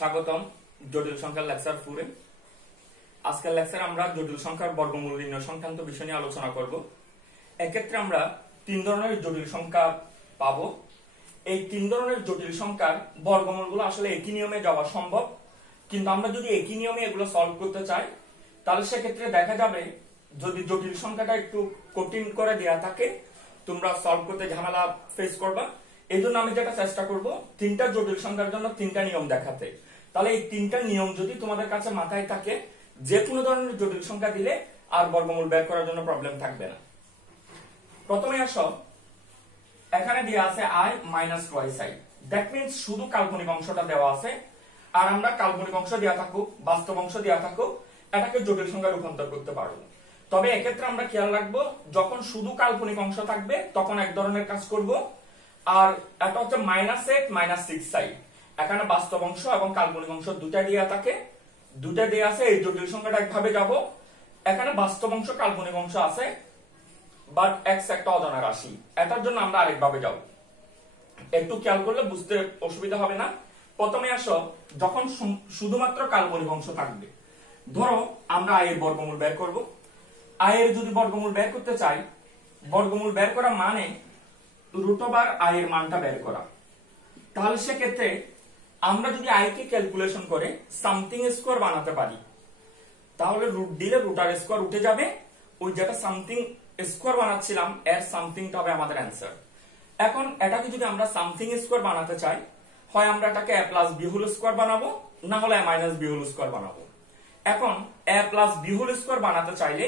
স্বাগতম জটিল সংখ্যার লেকচার 4 এ। আজকের লেকচারে আমরা জটিল সংখ্যার বর্গমূল নির্ণয় সংক্রান্ত বিষয় নিয়ে আলোচনা করব। এক্ষেত্রে আমরা তিন ধরনের জটিল সংখ্যা পাবো। এই তিন ধরনের জটিল সংখ্যার বর্গমূলগুলো আসলে একই নিয়মে যাওয়া সম্ভব, কিন্তু আমরা যদি একই নিয়মে এগুলো সলভ করতে চাই তাহলে সেক্ষেত্রে দেখা যাবে যদি জটিল সংখ্যাটা একটু কঠিন করে দেয়া থাকে তোমরা সলভ করতে ঝামেলা ফেস করবা। এই জন্য আমি যেটা চেষ্টা করব তিনটা জটিল সংখ্যার জন্য তিনটা নিয়ম দেখাতে। তাহলে এই তিনটা নিয়ম যদি তোমাদের কাছে মাথায় থাকে, যে কোনো ধরনের জটিল সংখ্যা দিলে আর বর্গমূল বের করার জন্য প্রবলেম থাকবে না। প্রথমে আসো, এখানে দেওয়া আছে i minus twice i, that means শুধু কাল্পনিক অংশটা দেওয়া আছে। আর আমরা কাল্পনিক অংশ দেওয়া থাকুক বাস্তব অংশ দেওয়া থাকুক এটাকে জটিল সংখ্যায় রূপান্তর করতে পারবো। তবে এক্ষেত্রে আমরা খেয়াল রাখবো যখন শুধু কাল্পনিক অংশ থাকবে তখন এক ধরনের কাজ করব, আর এটা হচ্ছে মাইনাস 8 মাইনাস 6i, এখানে বাস্তব অংশ এবং কাল্পনিক অংশ দুটা দেওয়া থাকে, দুটা দেওয়া আছে। এই জটিল সংখ্যাটা একভাবে যাব, এখানে বাস্তব অংশ কাল্পনিক অংশ আছে বাট x একটা অজানা রাশি, এটার জন্য আমরা আরেকভাবে যাব। একটু খেয়াল করলে বুঝতে অসুবিধা হবে না। প্রথমে আসো, যখন শুধুমাত্র কাল্পনিক অংশ থাকবে, ধরো আমরা i এর বর্গমূল বের করব। i এর যদি বর্গমূল বের করতে চাই, বর্গমূল বের করা মানে রুট ওভার i এর মানটা বের করা। তাহলে সেক্ষেত্রে আমরা যদি i কে ক্যালকুলেশন করে সামথিং স্কোয়ার বানাতে পারি, তাহলে রুট দিলে রুটার স্কোয়ার উঠে যাবে, ওই যেটা সামথিং স্কোয়ার বানাচ্ছিলাম এর সামথিংটা হবে আমাদের অ্যান্সার। এখন এটাকে যদি আমরা সামথিং স্কোয়ার বানাতে চাই, হয় আমরা এটাকে a plus b whole square বানাবো, না হলে a minus b whole square বানাবো। এখন a plus b whole square বানাতে চাইলে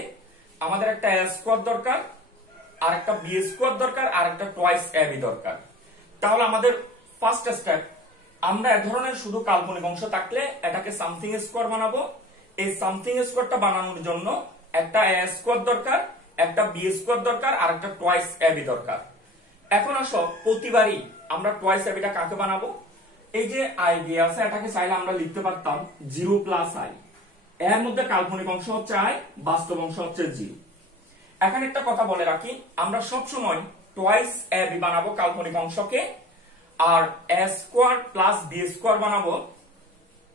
আমাদের একটা a স্কোয়ার দরকার, আর একটা b স্কোয়ার দরকার, আর একটা টুয়াইস ab দরকার। তাহলে আমাদের ফার্স্ট স্টেপ, আমরা এক ধরনের শুধু কাল্পনিক অংশ থাকলে এটাকে সামথিং স্কোয়ার বানাবো। এই সামথিং স্কোয়ারটা বানানোর জন্য একটা a স্কোয়ার দরকার, একটা b স্কোয়ার দরকার, আর একটা টুয়াইস ab দরকার। এখন আসো, প্রতিবারই আমরা টুয়াইস ab টা কাকে বানাবো? এই যে i দিয়ে আছে এটাকে চাইলে আমরা লিখতে পারতাম 0 প্লাস i, এর মধ্যে কাল্পনিক অংশ হচ্ছে i, বাস্তব অংশ হচ্ছে 0। এখন একটা কথা বলে রাখি, আমরা সব সময় টুয়াইস ab বানাবো কাল্পনিক অংশকে, আর a square plus b square বানাবো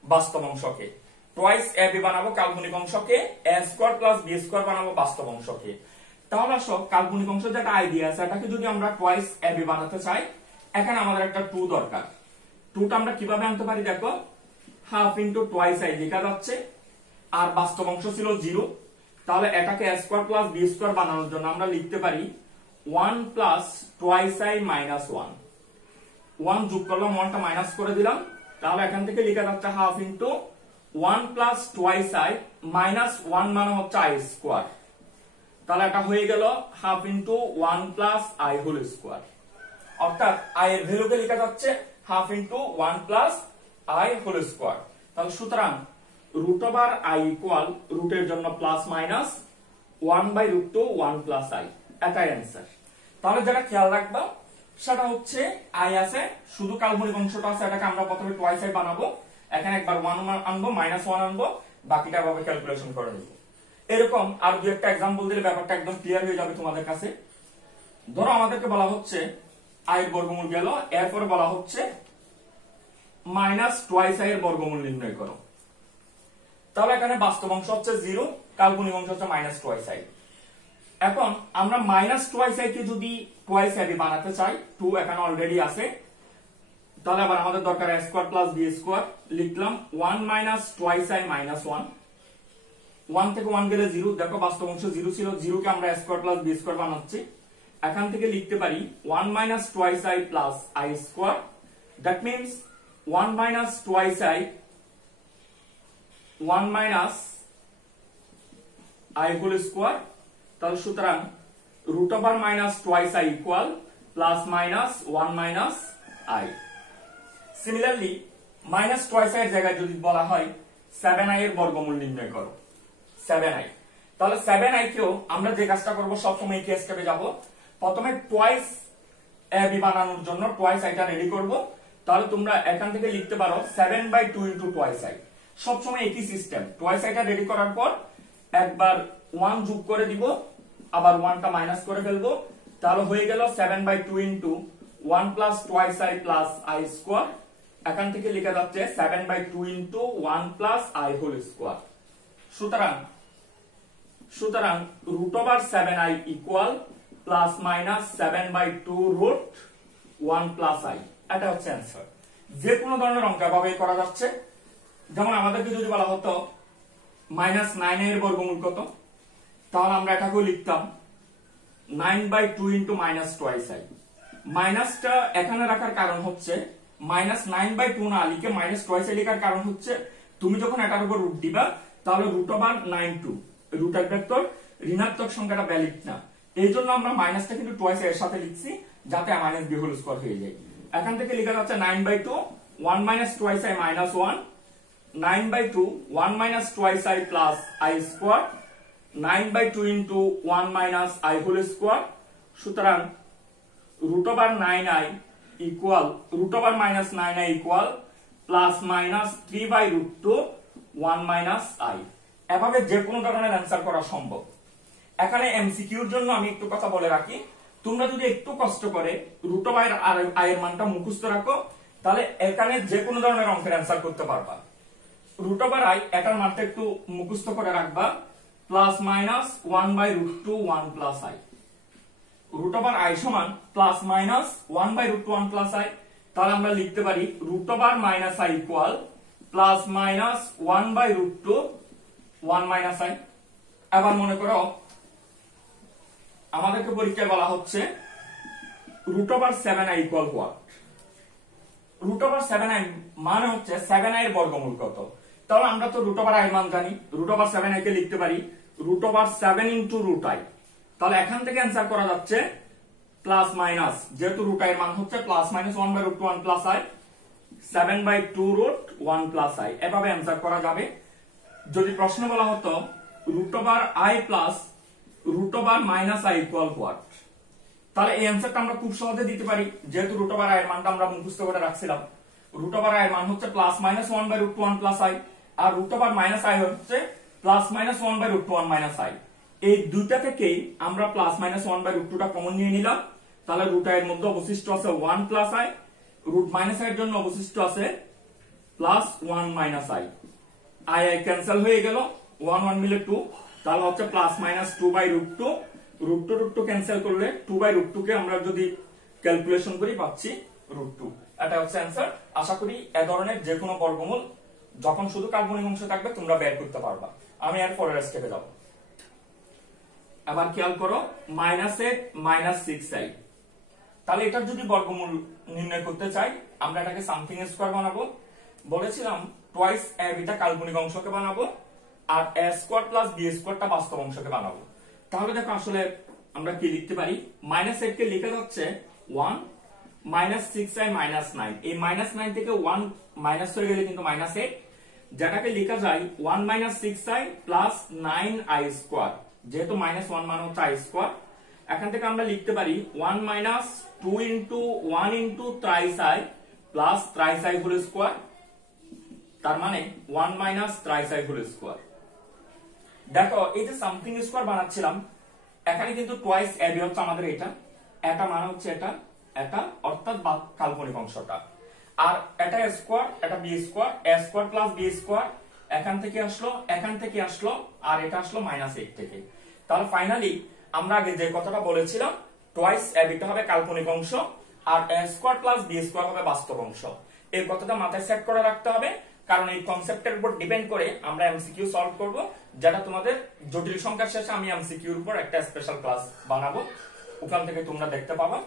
বাস্তব অংশকে। টুয়াইস ab বানাবো কাল্পনিক অংশকে, a square plus b square বানাবো বাস্তব অংশকে। তাহলে আসো, কাল্পনিক অংশ যেটা i দিয়ে আছে এটাকে যদি আমরা টুয়াইস ab বানাতে চাই, এখানে আমাদের একটা 2 দরকার। 2টা আমরা কিভাবে আনতে পারি দেখো, হাফ ইনটু টুয়াইস i লেখা যাচ্ছে, আর বাস্তব অংশ ছিল 0, তাহলে এটাকে a square plus b square বানানোর জন্য আমরা লিখতে পারি 1 প্লাস টুয়াইস i মাইনাস 1। 1 যোগ করলাম, 1টা মাইনাস করে দিলাম, তাহলে এখান থেকে লেখা যাচ্ছে half into 1 plus twice i minus 1 মানে হচ্ছে i স্কোয়ার। তাহলে এটা হয়ে গেল half into 1 plus i whole square, অর্থাৎ i এর ভ্যালুকে লেখা যাচ্ছে half into 1 plus i whole square. তাহলে সুতরাং রুট ওভার i ইকুয়াল রুটের জন্য plus minus 1 by root 2 1 plus i, এটাই অ্যান্সার। তাহলে যেটা খেয়াল রাখবা সেটা হচ্ছে i আছে, শুধু কাল্পনিক অংশটা আছে, এটাকে আমরা প্রথমে টুয়াইস i বানাবো, এখানে একবার 1 আনবো, মাইনাস 1 আনবো, বাকিটা ভাবে ক্যালকুলেশন করে নিব। এরকম আর দু একটা एग्जांपल দিলে ব্যাপারটা একদম ক্লিয়ার হয়ে যাবে তোমাদের কাছে। ধরো আমাদেরকে বলা হচ্ছে i এর বর্গমূল গেল, এরপর বলা হচ্ছে মাইনাস টুয়াইস i এর বর্গমূল নির্ণয় করো। তাহলে এখানে বাস্তব অংশ হচ্ছে 0, কাল্পনিক অংশ হচ্ছে মাইনাস টুয়াইস i। এখন আমরা মাইনাস টুয়াইস i কে যদি টুয়াইস ab বানাতে চাই, 2 এখানে অলরেডি আছে, তাহলে আবার আমাদের দরকার a square plus b square. লিখলাম 1 মাইনাস টুয়াইস i মাইনাস 1, 1 থেকে 1 গেলে 0, দেখো বাস্তব অংশ 0 ছিল, 0 কে আমরা a square plus b square বানাচ্ছি। এখান থেকে লিখতে পারি 1 minus twice i plus i square, that means 1 minus twice i 1 minus i whole square. তাহলে সুতরাং root over minus twice i equal plus minus 1 minus i। Similarly minus twice i এর জায়গায় যদি বলা হয় 7i এর বর্গমূল নির্ণয় করো, 7i, তাহলে 7i কেও আমরা যে কাজটা করব সবসময় কি স্টেপে যাব, প্রথমে টুয়াইস ab বানানোর জন্য টুয়াইস i টা রেডি করব। তাহলে তোমরা এখান থেকে লিখতে পারো 7/2 ইনটু টুয়াইস i, সবসময় একই সিস্টেম। টুয়াইস i টা রেডি করার পর একবার 1 যোগ করে দিব, আবার 1টা মাইনাস করে ফেলবো, তাহলে হয়ে গেল 7/2 into 1 plus twice i plus i square. এখান থেকে লেখা যাচ্ছে 7/2 into 1 plus i whole square. সুতরাং root over 7i equal plus minus 7/2 root 1 plus i. এটা হচ্ছে অ্যান্সার। যে কোনো ধরনের অঙ্ক এভাবে করা যাচ্ছে। যেমন আমাদেরকে যদি বলা হতো -9 এর বর্গমূল কত, তাহলে আমরা এটাকেও লিখতাম 9/2 ইন্টু মাইনাস টুয়াইস আই। মাইনাসটা এখানে রাখার কারণ হচ্ছে -9/2 না লিখে মাইনাস টুয়াইস আই লেখার কারণ হচ্ছে তুমি যখন এটার উপর রুট দিবা তাহলে রুট ওভার 9/2 রুট ভেক্টর ঋণাত্মক সংখ্যাটা ভ্যালিড না, এই জন্য আমরা মাইনাসটা কিন্তু টুয়াইস এর সাথে লিখছি যাতে মাইনাস বি হোল স্কয়ার হয়ে যায়। এখান থেকে লেখা যাচ্ছে 9/2 1 minus twice i minus 1 9/2 1 minus twice i plus i square 9/2 into 1 minus i whole square. সুতরাং root over 9i equal root over minus 9i equal plus minus 3/2 1 minus i. এভাবে যে কোনো ধরনের অ্যান্সার করা সম্ভব। এখানে এমসিকিউর জন্য আমি একটু কথা বলে রাখি, তোমরা যদি একটু কষ্ট করে রুট ওভার আই এর মানটা মুখস্থ রাখো তাহলে এখানে যে কোনো ধরনের অঙ্কের অ্যান্সার করতে পারবা। রুট ওভার আই এটার মানটা একটু মুখস্থ করে রাখবা, plus minus 1/2 1 plus i. Root over i সমান প্লাস মাইনাস 1/2 1 প্লাস আই। তাহলে আমরা লিখতে পারি root over minus i equal plus minus 1/2 1 minus i. এবার মনে করো আমাদেরকে পরীক্ষায় বলা হচ্ছে root over 7i equal what. Root over 7i মানে হচ্ছে 7i এর বর্গমূল কত। তাহলে আমরা তো রুট ওভার i এর মান জানি, রুট ওভার 7i কে লিখতে পারি root over 7 into root i। তাহলে এখান থেকে অ্যান্সার করা যাচ্ছে প্লাস মাইনাস, যেহেতু রুট i এর মান হচ্ছে plus minus 1/2 1 plus i 7/2 root 1 plus i। এভাবে অ্যান্সার করা যাবে। যদি প্রশ্ন বলা হতো root over i plus root over minus i equal what, তাহলে এই অ্যান্সারটা আমরা খুব সহজে দিতে পারি, যেহেতু রুট ওভার i এর মানটা আমরা মুখস্থ করে রাখছিলাম। রুট ওভার i এর মান হচ্ছে প্লাস মাইনাস 1/2 1 প্লাস i, আর রুট ওভার মাইনাস i হচ্ছে প্লাস মাইনাস 1/2 1 মাইনাস i। এই দুইটা থেকেই আমরা প্লাস মাইনাস 1/2 টা কমন নিয়ে নিলাম। তাহলে রুট i এর মধ্যে অবশিষ্ট আছে 1 plus i, root minus i এর জন্য অবশিষ্ট আছে plus 1 minus i। i cancel হয়ে গেল, 1 1 মিলে 2, তাহলে হচ্ছে প্লাস মাইনাস 2/2। রুট 2 ক্যান্সেল করলে 2/2 কে আমরা যদি ক্যালকুলেশন করি পাচ্ছি রুট 2। এটা হচ্ছে অ্যান্সার। আশা করি এই ধরনের যে কোনো বর্গমূল যখন শুধু কাল্পনিক অংশ থাকবে তোমরা বের করতে পারবা। আমি এর পরের স্টেপে যাব। আবার খেয়াল করো -8 -6i। তাহলে এটার যদি বর্গমূল নির্ণয় করতে চাই আমরা এটাকে সামথিং স্কয়ার বানাবো। বলেছিলাম টুয়াইস a বিটা কাল্পনিক অংশকে বানাবো আর a স্কয়ার প্লাস b স্কয়ারটা বাস্তব অংশকে বানাবো। তাহলে দেখো আসলে আমরা কি লিখতে পারি, -8 কে লিখে যাচ্ছে 1 -6i -9। এই -9 থেকে 1 মাইনাস হয়ে গেলে কিন্তু -8, যেটাকে লেখা যায় 1 -6i প্লাস 9i স্কয়ার। যেহেতু -1 মানে হচ্ছে i স্কয়ার, এখান থেকে আমরা লিখতে পারি 1 2 into 1 into thrice i plus thrice i whole square. তার মানে 1 thrice i হোল স্কয়ার। দেখো এই যে সামথিং স্কয়ার বানাচ্ছিলাম, এখানে কিন্তু টুয়াইস a b হচ্ছে আমাদের এটা মানে হচ্ছে এটা অর্থাৎ কাল্পনিক অংশটা, আর এটা স্কয়ার এটা b square, a square plus b square এখান থেকে আসলো আর এটা আসলো -8 থেকে। তাহলে ফাইনালি আমরা আগে যে কথাটা বলেছিলাম টুয়াইস a b টা হবে কাল্পনিক অংশ আর a square plus b square হবে বাস্তব অংশ। এই কথাটা মাথায় সেট করে রাখতে হবে, কারণ এই কনসেপ্টের উপর ডিপেন্ড করে আমরা এমসিকিউ সলভ করব, যেটা তোমাদের জটিল সংখ্যার শেষে আমি এমসিকিউর উপর একটা স্পেশাল ক্লাস বানাবো, ওখান থেকে তোমরা দেখতে পাবা।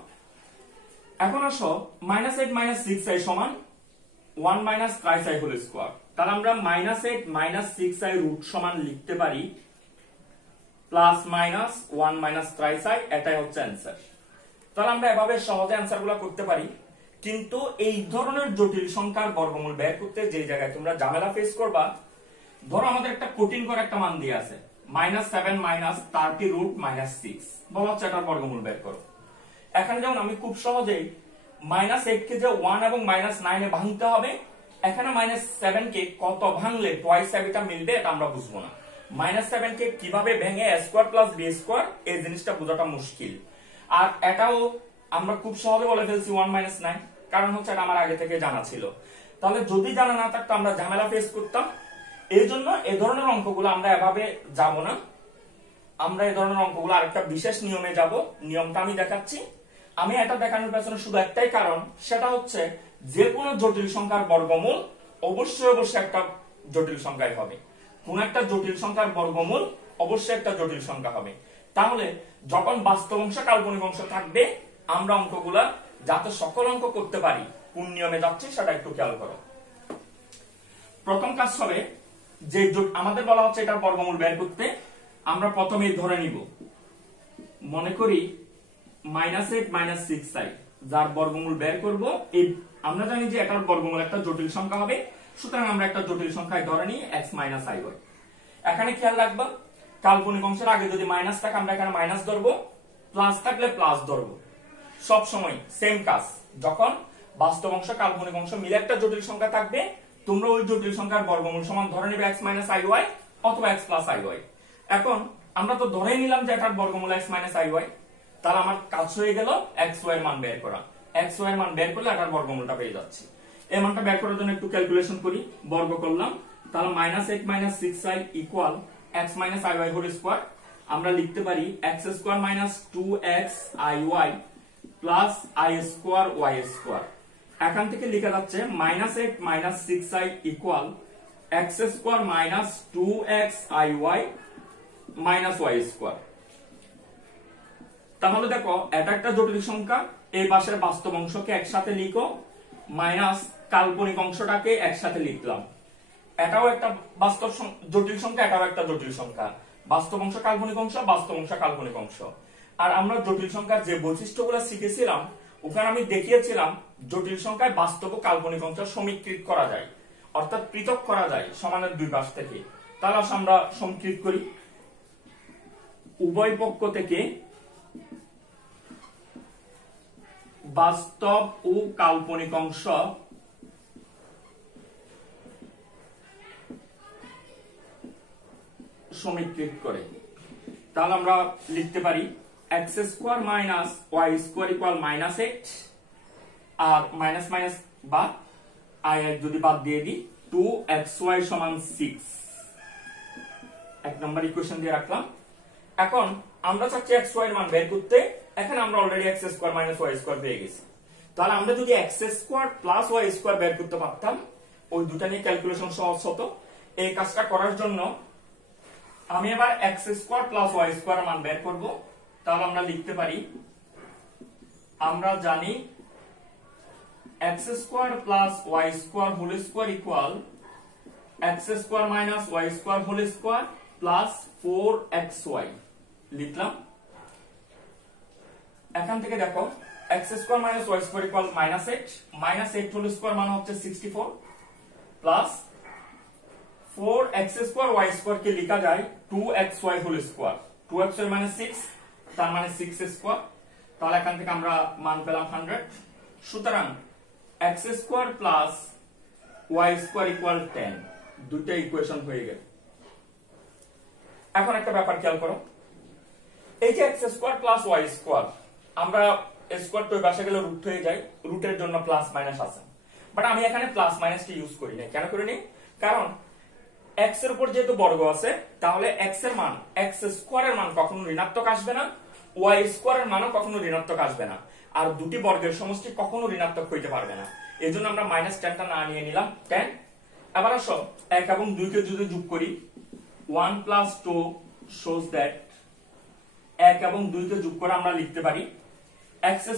এখন আসো -8 -6i সমান 1 thrice i হোল স্কয়ার। তাহলে আমরা -8 -6i রুট সমান লিখতে পারি প্লাস মাইনাস 1 thrice i। এটাই হচ্ছে অ্যান্সার। তাহলে আমরা এভাবে সহজে অ্যান্সারগুলো করতে পারি, কিন্তু এই ধরনের জটিল সংখ্যার বর্গমূল বের করতে যে জায়গায় তোমরা ঝামেলা ফেস করবা, ধরো আমাদের একটা কঠিন করে একটা মান দিয়ে আছে -7 30 রুট -6, বলা হচ্ছে এটার বর্গমূল বের করো। এখানে যেমন আমি খুব সহজেই -8 কে যে 1 এবং -9 এ ভাঙতে হবে, এখানে -7 কে কত ভাঙলে টুয়াইস a b টা মিলবে এটা আমরা বুঝবো না। -7 কে কিভাবে ভেঙে a square plus b square এই জিনিসটা বোঝাটা মুশকিল। আর এটাও আমরা খুব সহজে বলে ফেলছি 1 -9, কারণ হচ্ছে এটা আমার আগে থেকে জানা ছিল। তাহলে যদি জানা না থাকতো আমরা ঝামেলা ফেস করতাম। এই জন্য এই ধরনের অঙ্কগুলো আমরা এভাবে যাব না, আমরা এই ধরনের অঙ্কগুলো আরেকটা বিশেষ নিয়মে যাব। নিয়মটা আমি দেখাচ্ছি। আমি এটা দেখানোর পেছনে শুধু একটাই কারণ, সেটা হচ্ছে যে কোনো জটিল সংখ্যার বর্গমূল অবশ্যই একটা জটিল সংখ্যাই হবে। কোন একটা জটিল সংখ্যার বর্গমূল অবশ্যই একটা জটিল সংখ্যা হবে। তাহলে যখন বাস্তব অংশ কাল্পনিক অংশ থাকবে, আমরা অঙ্কগুলা যাতে সকল অঙ্ক করতে পারি, কোন নিয়মে যাচ্ছে সেটা একটু খেয়াল করো। প্রথম কাজ হবে যে আমাদের বলা হচ্ছে এটার বর্গমূল বের করতে। আমরা প্রথমেই ধরে নিব, মনে করি -8 - 6i, যার বর্গমূল বের করব। এই আমরা জানি যে এটার বর্গমূল একটা জটিল সংখ্যা হবে, সুতরাং আমরা একটা জটিল সংখ্যায় ধরে নিই x - iy। এখানে খেয়াল রাখবা, কাল্পনিক অংশের আগে যদি মাইনাস থাকে আমরা এখানে মাইনাস ধরবো, প্লাস থাকলে প্লাস ধরবো। সব সময় সেম কাজ, যখন বাস্তব অংশ কাল্পনিক অংশ মিলে একটা জটিল সংখ্যা থাকবে, তোমরা ওই জটিল সংখ্যার বর্গমূল সমান ধরে নেবে x - iy অথবা x + iy। এখন আমরা তো ধরেই নিলাম যে এটার বর্গমূল x - iy, তাহলে আমার কাজ হয়ে গেল xy এর মান বের করা। xy এর মান বের করলে এটার বর্গমূলটা পেয়ে যাচ্ছি। এই মানটা বের করার জন্য একটু ক্যালকুলেশন করি, বর্গ করলাম, তাহলে -8 - 6i equal x - iy whole square. আমরা লিখতে পারি x² - 2xiy plus i square y square. এখান থেকে লেখা যাচ্ছে -8 - 6i equal x² - 2xiy minus y square. তাহলে দেখো এটা একটা জটিল সংখ্যা, এই পাশের বাস্তব অংশকে একসাথে লিখো, মাইনাস কাল্পনিক অংশটাকে একসাথে লিখলাম। এটাও একটা বাস্তব জটিল সংখ্যা, এটাও একটা জটিল সংখ্যা। বাস্তব অংশ কাল্পনিক অংশ, বাস্তব অংশ কাল্পনিক অংশ। আর আমরা জটিল সংখ্যার যে বৈশিষ্ট্যগুলো শিখেছিলাম, ওখানে আমি দেখিয়েছিলাম জটিল সংখ্যায় বাস্তব ও কাল্পনিক অংশ সমীকৃত করা যায়, অর্থাৎ পৃথক করা যায় সমানের দুই পাশ থেকে। তাহলে আমরা সমীকৃত করি, উভয় পক্ষ থেকে বাস্তব ও কাল্পনিক অংশ সমীকৃত করে। তাহলে আমরা লিখতে পারি x² - y² ইকুয়াল -8, আর মাইনাস মাইনাস বা i যদি বাদ দিয়ে দিই 2xy সমান 6। এক নম্বর ইকুয়েশন দিয়ে রাখলাম। এখন আমরা চাচ্ছি xy এর মান বের করতে। এখানে আমরা অলরেডি x² - y² পেয়ে গেছি। তাহলে আমরা যদি x² + y² বের করতে পারতাম, ওই দুটো নিয়ে ক্যালকুলেশন সহজ হতো। এই কাজটা করার জন্য আমি এবার x² + y² এর মান বের করব। তাহলে আমরা লিখতে পারি, আমরা জানি x² + y² whole square equal x² - y² whole square plus 4xy লিখলাম। এখান থেকে দেখো x² - y² equal -8, -8 whole square মানে হচ্ছে 64 প্লাস 4x² y² কে লেখা যায় 2xy হোল স্কয়ার। 2xy মানে 6, তার মানে 6 স্কয়ার। তাহলে এখান থেকে আমরা মান পেলাম 100। সুতরাং x² + y² ইকুয়াল 10। দুটো ইকুয়েশন হয়ে গেল। এখন একটা ব্যাপার খেয়াল করো, এই যে x² + y², আমরা স্কয়ার তো পাশে গেলে রুট হয়ে যায়, রুটের জন্য প্লাস মাইনাস আছে, বাট আমি এখানে প্লাস মাইনাসটা ইউজ করি না। কেন করি নি? কারণ x এর উপর যেহেতু বর্গ আছে, তাহলে x এর মান, x² এর মান কখনো ঋণাত্মক আসবে না, y² এর মানও কখনো ঋণাত্মক আসবে না, আর দুটি বর্গের সমষ্টি কখনো ঋণাত্মক হইতে পারবে না। এজন্য আমরা -10টা না নিয়ে নিলাম 10। এবার আসো 1 এবং 2 কে যদি যোগ করি, 1 + 2 shows that 1 এবং 2 কে যোগ করে আমরা লিখতে পারি x²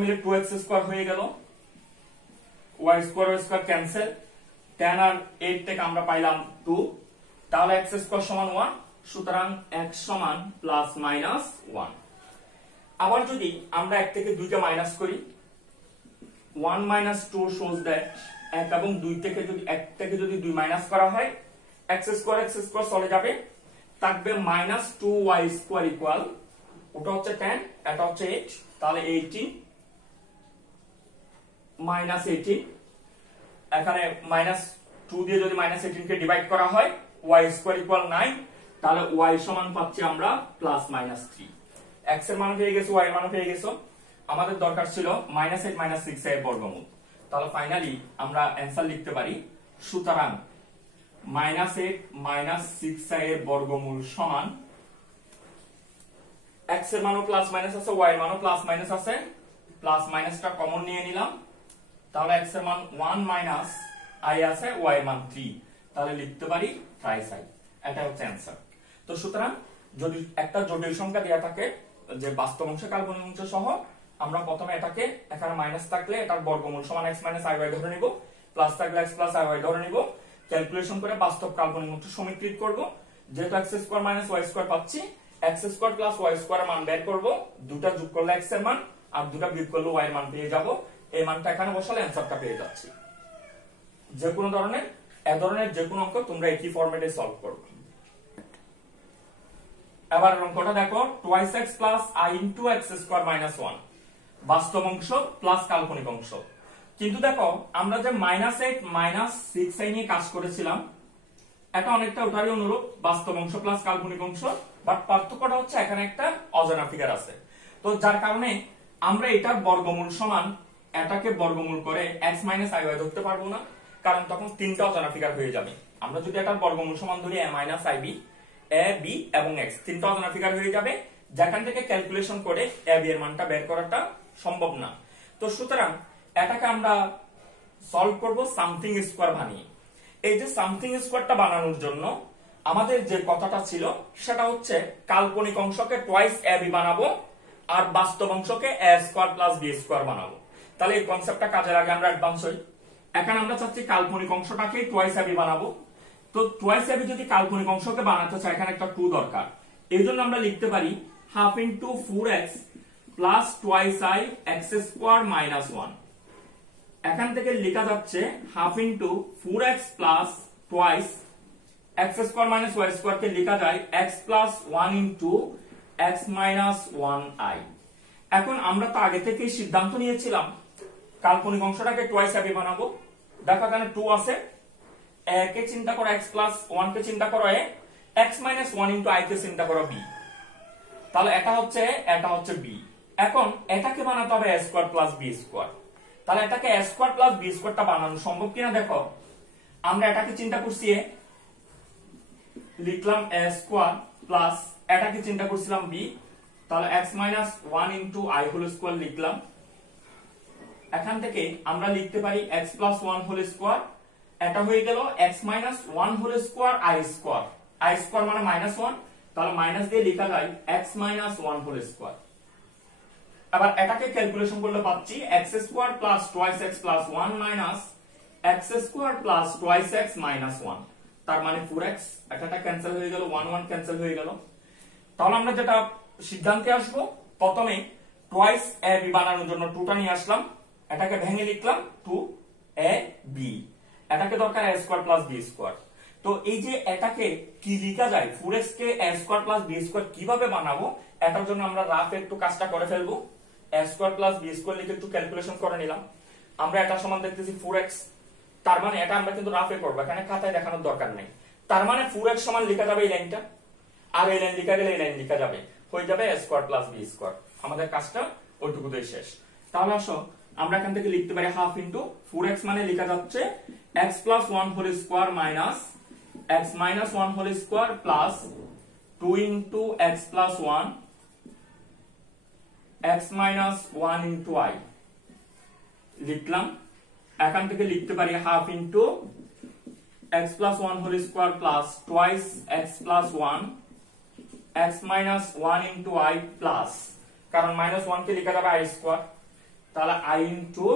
মিলে 2x² হয়ে গেল, y² ক্যান্সেল, 10 আর 8 থেকে আমরা পাইলাম 2। তাহলে x² সমান 1, সুতরাং x সমান ±1। আবার যদি আমরা 1 থেকে 2 কে মাইনাস করি, 1 - 2 shows that 1 এবং 2 থেকে যদি 1 থেকে যদি 2 মাইনাস করা হয়, x² চলে যাবে, থাকবে -2y² ইকুয়াল, ওটা হচ্ছে 10, এটা হচ্ছে 8, তাহলে 18 -18। এখানে -2 দিয়ে যদি -18 কে ডিভাইড করা হয়, y² ইকুয়াল 9, তাহলে y সমান পাচ্ছি আমরা +-3। x এর মান পেয়ে গেছো, y এর মান পেয়ে গেছো। আমাদের দরকার ছিল -8 - 6i এর বর্গমূল। তাহলে ফাইনালি আমরা অ্যান্সার লিখতে পারি সুতরাং -8 -6i এর বর্গমূল সমান x এর মানও প্লাস মাইনাস আছে, y এর মানও প্লাস মাইনাস আছে, প্লাস মাইনাসটা কমন নিয়ে নিলাম, তাহলে x এর মান 1 মাইনাস i আছে, y এর মান 3, তাহলে লিখতে পারি থ্রাইস i। এটা হচ্ছে অ্যান্সার। তো সুতরাং যদি একটা জটিল সংখ্যা দেয়া থাকে যে বাস্তব অংশ কাল্পনিক অংশ সহ, আমরা প্রথমে এটাকে এখানে মাইনাস থাকলে এটার বর্গমূল সমান x মাইনাস iy ধরে নিব, প্লাস থাকলে x প্লাস iy ধরে নিব, ক্যালকুলেশন করে বাস্তব কাল্পনিক অংশ সমীকৃত করব। যেহেতু x square minus y square পাচ্ছি, x square plus y square মান বের করব, দুটো যোগ করলে x এর মান আর দুটো বিয়োগ করলে y এর মান পেয়ে যাব। এই মানটা এখানে বসালে অ্যানসারটা পেয়ে যাচ্ছি। যে কোনো ধরনের এই ধরনের যে কোনো অঙ্ক তোমরা একই ফরম্যাটে সলভ করবে। এবার অঙ্কটা দেখো, 2x plus i into x square minus 1 বাস্তব অংশ প্লাস কাল্পনিক অংশ। কিন্তু দেখো আমরা যে -8 -6i নিয়ে কাজ করেছিলাম, এটা অনেকটা ওটারই অনুরূপ, বাস্তব অংশ প্লাস কাল্পনিক অংশ, বাট পার্থক্যটা হচ্ছে এখানে একটা অজানা ফিগার আছে। তো যার কারণে আমরা এটার বর্গমূল সমান এটাকে বর্গমূল করে x মাইনাস iy ধরতে পারবো না, কারণ তখন তিনটা অজানা ফিগার হয়ে যাবে। আমরা যদি এটার বর্গমূল সমান ধরি a minus ib, a b এবং x, তিনটা অজানা ফিগার হয়ে যাবে, যেখান থেকে ক্যালকুলেশন করে a b এর মানটা বের করাটা সম্ভব না। তো সুতরাং এটাকে আমরা সলভ করব সামথিং স্কয়ার বানিয়ে। এই যে সামথিং স্কয়ারটা বানানোর জন্য আমাদের যে কথাটা ছিল সেটা হচ্ছে কাল্পনিক অংশকে টুয়াইস ab বানাবো আর বাস্তব অংশকে a square plus b square বানাবো। তাহলে এই কনসেপ্টটা কাজে লাগে আমরা অ্যাডভান্স হই। এখন আমরা চাচ্ছি কাল্পনিক অংশটাকে টুয়াইস ab বানাবো। তো টুয়াইস ab যদি কাল্পনিক অংশকে বানাতে চাই, এখানে একটা 2 দরকার। এই জন্য আমরা লিখতে পারি half into 4x plus twice i x square minus 1। এখান থেকে লেখা যাচ্ছে half into 4x plus twice x square minus y square কে লেখা যায় x plus 1 into x minus 1i। এখন আমরা তো আগে থেকেই সিদ্ধান্ত নিয়েছিলাম কাল্পনিক অংশটাকে টুয়াইস ab বানাবো। দেখো এখানে 2 আছে, a কে চিন্তা করো x প্লাস 1 কে চিন্তা করো a, x minus 1 into i কে চিন্তা করো b, তাহলে এটা হচ্ছে b। এখন এটাকে বানাতে হবে a square plus b square. তাহলে এটাকে a স্কয়ার প্লাস b স্কয়ারটা বানানো সম্ভব কিনা দেখো। আমরা এটাকে চিন্তা করছি a, লিখলাম a স্কয়ার প্লাস এটাকে চিন্তা করছিলাম b, তাহলে x minus 1 into i whole square লিখলাম। এখান থেকে আমরা লিখতে পারি x প্লাস 1 হোল স্কয়ার, এটা হয়ে গেল x minus 1 whole square i square. i square মানে মাইনাস 1, তাহলে মাইনাস দিয়ে লেখা যায় x মাইনাস 1 হোল স্কয়ার। আবার এটাকে ক্যালকুলেশন করলে পাচ্ছি x square plus twice x plus 1 minus x square plus twice x minus 1, তার মানে 4x। এটা ক্যান্সেল হয়ে গেল, 1 1 ক্যান্সেল হয়ে গেল। তাহলে আমরা যেটা সিদ্ধান্তে আসবো, প্রথমে টুয়াইস ab বানানোর জন্য 2টা নিয়ে আসলাম, এটাকে ভেঙে লিখলাম 2ab, এটাকে দরকার a square plus b square. তো এই যে এটাকে কি লেখা যায় 4x K a square plus b square কিভাবে বানাবো, এটার জন্য আমরা রাফ একটু কাজটা করে ফেলবো। a square plus b square লিখে একটু ক্যালকুলেশন করে নিলাম। আমরা এটা সমান দেখতেছি 4x, তার মানে এটা আমরা কিন্তু রাফে করব, এখানে খাতায় দেখানোর দরকার নাই। তার মানে 4x সমান লেখা যাবে এই লাইনটা, আর এই লাইন লেখা গেলে এই লাইন লেখা যাবে, হয়ে যাবে a square plus b square. আমাদের কাজটা ওইটুকুতেই শেষ। তাহলে আসো আমরা এখান থেকে লিখতে পারি হাফ ইনটু 4x মানে লেখা যাচ্ছে x plus 1 whole square minus x minus 1 whole square plus 2 into x plus 1 x minus 1 into i লিখলাম। এখান থেকে লিখতে পারি half into x plus 1 whole square plus twice x plus 1 x minus 1 into i plus, কারণ minus 1 কে লেখা যাবে i square, তাহলে i ইনটু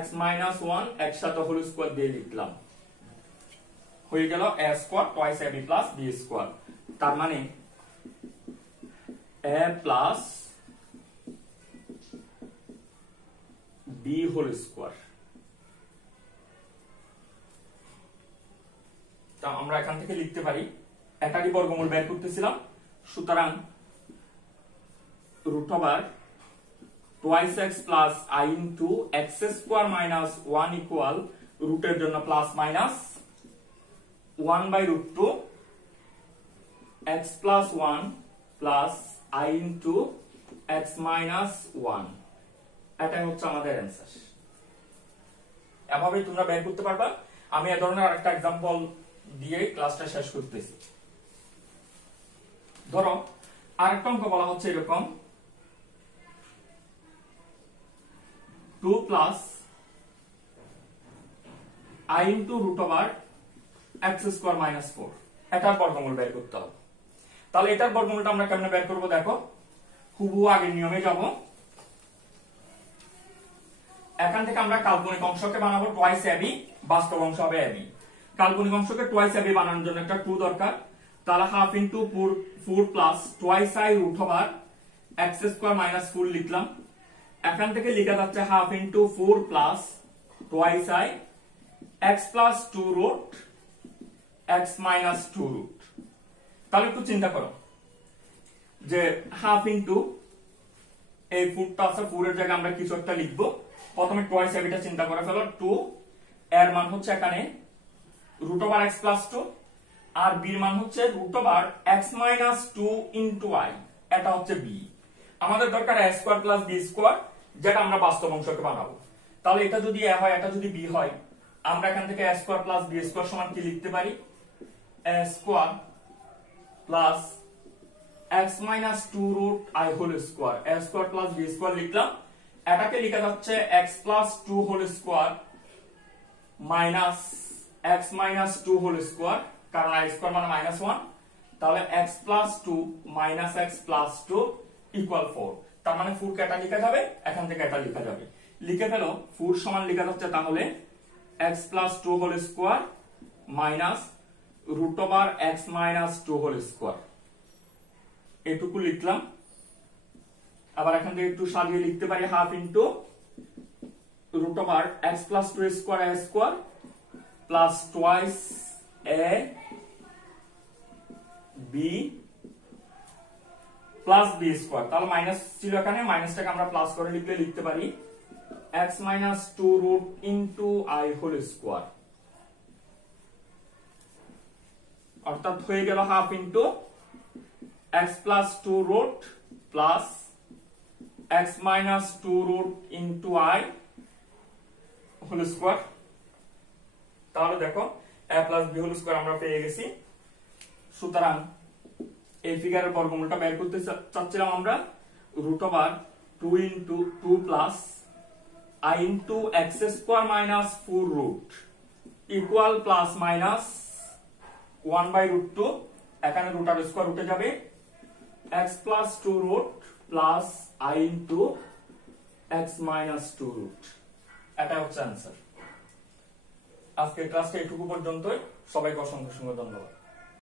x মাইনাস 1 একসাথে হোল স্কয়ার দিয়ে লিখলাম, হয়ে গেল a square twice ab plus b square. তার মানে a plus b whole square. তা আমরা এখান থেকে লিখতে পারি এটারই বর্গমূল বের করতেছিলাম, সুতরাং root over twice x plus i into x square minus 1 equal রুটের জন্য plus minus 1 by root 2 x plus 1 plus i into x minus 1, এটাই হচ্ছে আমাদের অ্যান্সার। এভাবেই তোমরা বের করতে পারবা। আমি এ ধরনের আরেকটা एग्जांपल দিয়ে ক্লাসটা শেষ করতেছি। ধরো আরেকটা অঙ্ক বলা হচ্ছে এরকম 2 plus I into root over x square minus 4 এটার বর্গমূল বের করতে হবে। তাহলে এটার বর্গমূলটা আমরা কেমনে বের করব দেখো, হুবহু আগের নিয়মে যাব। এখান থেকে আমরা কাল্পনিক অংশকে বানাবো টুয়াইস এবি, বাস্তব অংশ হবে এবি। কাল্পনিক অংশকে টুয়াইস এবি বানানোর জন্য একটা 2 দরকার। তাহলে half into 4 plus twice I root over x square minus 4 লিখলাম। এখান থেকে লেখা যাচ্ছে half into 4 plus twice I x plus 2 root x minus 2 root. তাহলে একটু চিন্তা করো যে হাফ ইনটু এই 4টা আছে, 4 এর জায়গায় আমরা কিছু একটা লিখবো। প্রথমে টুয়াইস এবিটা চিন্তা করে ফেলো, 2 এর মান হচ্ছে এখানে রুট ওভার x প্লাস 2 আর b এর মান হচ্ছে root over x minus 2 into I, এটা হচ্ছে b। আমাদের দরকার a square plus b square, যেটা আমরা বাস্তব অংশকে বানাবো। তাহলে এটা যদি a হয়, এটা যদি b হয়, আমরা এখান থেকে a square plus b square সমান কি লিখতে পারি, a square plus x minus 2 root I whole square, a square plus b square লিখলাম। এটাকে লেখা যাচ্ছে x plus 2 whole square minus x minus 2 whole square, কারণ I স্কয়ার মানে মাইনাস 1। তাহলে x plus 2 minus x plus 2 equal 4। তার মানে 4 কে এটা লেখা যাবে, এখান থেকে এটা লেখা যাবে। লিখে ফেলো 4 সমান লেখা যাচ্ছে তাহলে x plus 2 whole square minus root over x minus 2 whole square, এটুকু লিখলাম। আবার এখান থেকে একটু সাজিয়ে লিখতে পারি half into root over x plus 2 square a square plus twice a b plus b square. তাহলে মাইনাস ছিল এখানে, মাইনাসটাকে আমরা প্লাস করে লিখতে পারি x minus 2 root into I whole square, অর্থাৎ হয়ে গেল half into x plus 2 root plus x minus 2 root into I whole square. তাহলে দেখো a plus b whole square আমরা পেয়ে গেছি। সুতরাং এই ফিগারের বর্গমূলটা বের করতে চাচ্ছিলাম আমরা, root over 2 into 2 plus I into x square minus 4 root equal plus minus 1 by root 2, এখানে রুট আর স্কয়ার উঠে যাবে, x plus 2 root plus I into x minus 2 root. এটা হচ্ছে आंसर। আজকের ক্লাসটা এটুকু পর্যন্তই। সবাইকে অসংখ্য ধন্যবাদ।